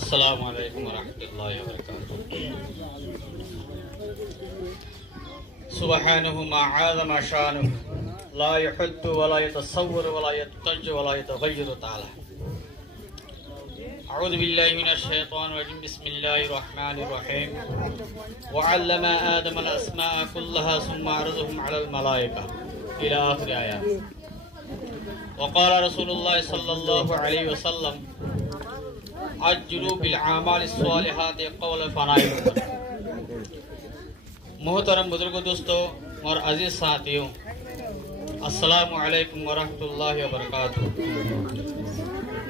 السلام عليكم ورحمة الله وبركاته. سبحانه ما عاد ما شانه لا يحد ولا يتصور ولا يتج ولا يتغير تعالى. أعوذ بالله من الشيطان الرجيم. بسم الله الرحمن الرحيم. وعلم آدم الأسماء كلها ثم عرضهم على الملائكة إلى آخر آيات. وقال رسول الله صلى الله عليه وسلم عجلوا بالأعمال الصالحات قبل فناء العمر. मोहतरम बुजुर्गों, दोस्तों और अजीज साथियों, अस्सलामु अलैकुम वरहमतुल्लाहि वबरकातुहू।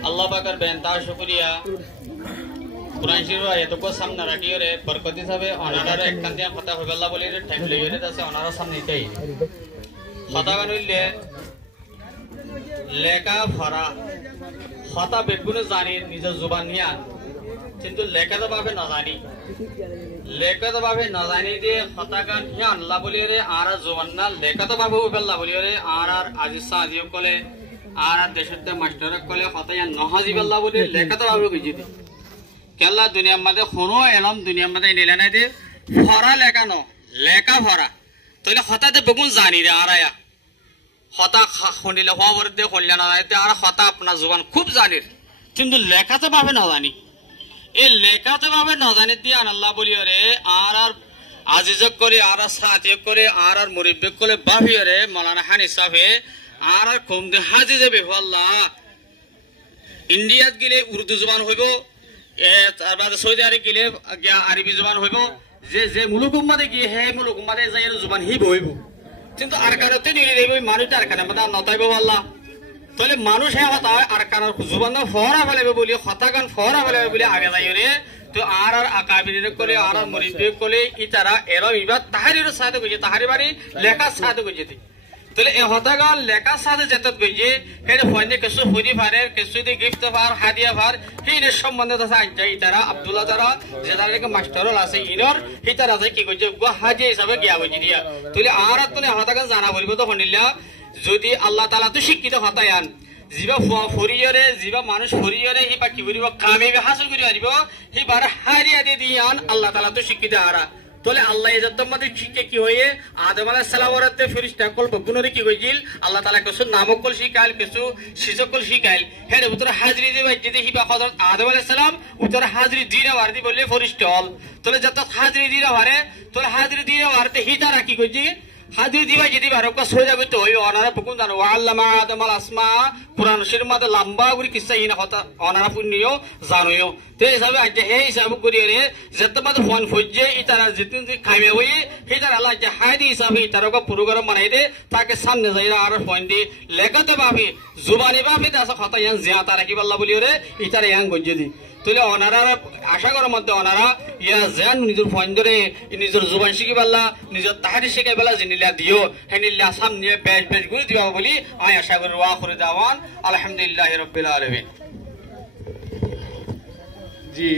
अल्लाह पाकर बेनता शुक्रिया कुरान शरीफ आयतों को सामने रखियो रे बरकती सबे अनारा एक कंदिया खता हो गल्ला बोली रे टाइम ले रे तसे अनारा सामने कई खता बनुले लेका भरा खता बेगुने जानी निज जुबान निया किंतु लेका तो बाबे न जानी लेका तो बाबे न जानी दे खता का निया अल्लाह बोली रे आरा जुबान ना लेका तो बाबे उबल्ला बोली रे आरा आजिज सादियों कोले आरा देशते मास्टर कोले खता या नहाजी बल्ला बोली लेका तो बाबे की जीती केला दुनिया में दे खुनो एलम दुनिया में दे नीला नहीं दे भरा लेका नो लेका भरा तो इले खता दे बेगुन जानी दे आरा या खता खुनिले हुआ वर्दे खुनिले ना दे आरा खता अपना जुबान खूब जानी किंतु लेका तो बाबे न जानी ये लेखा तो बाबे न जाने दिया अल्लाह बोलियो रे आर आजिजक करे आर साथियक करे आर मुरिब्बिक करे बाबियो रे मौलाना खान हिसाबे are come they Haji J बेहल्ला India गिले उर्दू जुबान होइबो ए तारबाद सऊदी अरब गिले अरबी जुबान होइबो जे जे मुलुक उम्मते गिए हे मुलुक उम्मते जायर जुबान हि होइबो किंतु आर कानते निले देबो मानुष आर कान मदा नताइबो अल्लाह तोले मानुष है होता है आर कान जुबान फहरा वाले बोली खता कान फहरा वाले बोली आगे जाइयो रे तो आर अकाबिर कोले आर मुरिब्बिक कोले इतारा एरो इबा ताहरीर साथे गजे ताहरी बारी लेखा साथे गजे तोले ए होता गान लेखा साथे जतत गजे हेरे फने केसु फुरी फारे केसु दे गिफ्ट फार हादिया फार हिने संबंध दसा जाई इतारा अब्दुल्लाह तारा जेदारे के मास्टर लासे इनर इतारा से की गजे गो हाजे हिसाबे गया गजे दिया तोले आर तने होता गान जाना बोलिबो तो हनिल्ला যদি আল্লাহ তাআলা তো শিক্ষিত হতায়ান জিবা ফরিয়রে জিবা মানুষ ফরিয়রে হি বাকি করিব কামিবে হাসিল করি আরিব হি বার হারিয়া দে দিয়ান আল্লাহ তাআলা তো শিক্ষিত আরা তোলে আল্লাহ ইজ্জত মতে শিক্ষে কি হয়ে আদম আলাইহিস সালাম ওরতে ফেরেশতা কল বগুনরে কি কইছিল আল্লাহ তাআলা কিছু নামকল শিখাইল কিছু সিজকল শিখাইল হেরে উত্তর হাজরি দিবা যদি হি বা হযরত আদম আলাইহিস সালাম উত্তর হাজরি দিরা ওয়ারদি বললে ফেরেশতা হল তোলে যত হাজরি দিরা ওয়ারে তোলে হাজরি দিরা ওয়ারতে হি তারা কি কইছি हाजिर दिवा जदि बारका सोजा गतो होय अनारा पुकुन जानो अल्लामा आदमल अस्मा कुरान शरीफ मा लंबा गुरी किस्सा हिना होता अनारा पुन्नियो जानुयो ते हिसाबे आजे हे हिसाब गुरी रे जतमा फोन फुजे इतारा जितिन खामे होई हितार अल्लाह जे हादी हिसाबे इतारा को प्रोग्राम बनाई दे ताके सामने जाइरा आर फोन दी लेकते बाबी जुबानी बाबी दास खता यान जियाता राखी बल्ला बोलियो रे इतारा यान गजे दी तोले अनारा आशा कर मध्य अनारा या जान निजर फोन धरे निजर जुबान शिखि बल्ला निजर ताहरी शिखाइ बल्ला जिनिला दियो हेनिला सामने बेज बेज गुरु दिवा बोली आय आशा कर वा खुर दावान अल्हम्दुलिल्लाहि रब्बिल आलामीन जी।